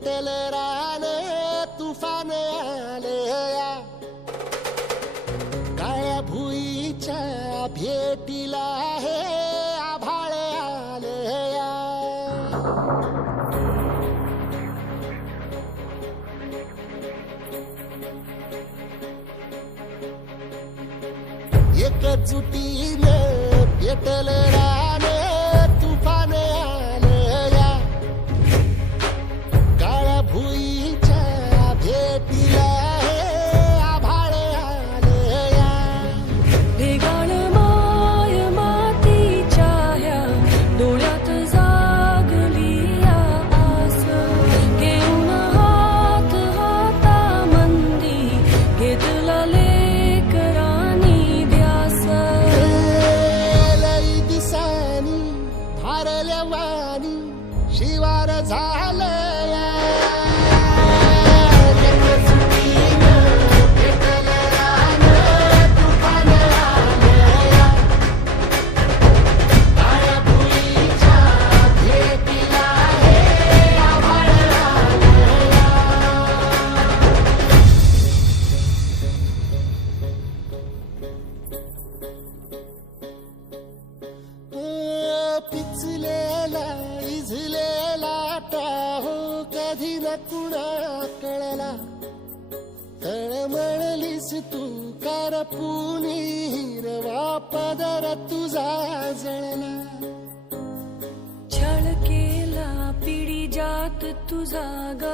पेटल रान तुफान आलया काळ्या भुईच्या भेटीला हे आभाळ आलया एकजुटीनं पेटल रान तुफान आलया काळ्या भुईच्या भेटीला हे आभाळ आलया ढेगाळ माय मातीच्या ह्या डोळ्यात जागली या आस घेऊन हात हातामंदी घेतला लेकरांनी ध्यास लई दिसानी भारल्या वाणी शिवार झालया पेटल रान तुफान आलया काळ्या भुईच्या भेटीला हे आभाळ आलया पिचलेला इझलेला टाहो कधी न कुणा कळला तळमळलीस तू करपुनी हिरवा पदर तुझा जळला छळ केला पिढी जात तुझा ग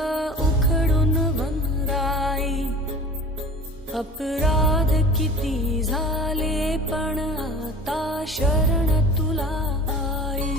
उखडून वंगाई अपराध किती झाले पण आता शरण तुला आई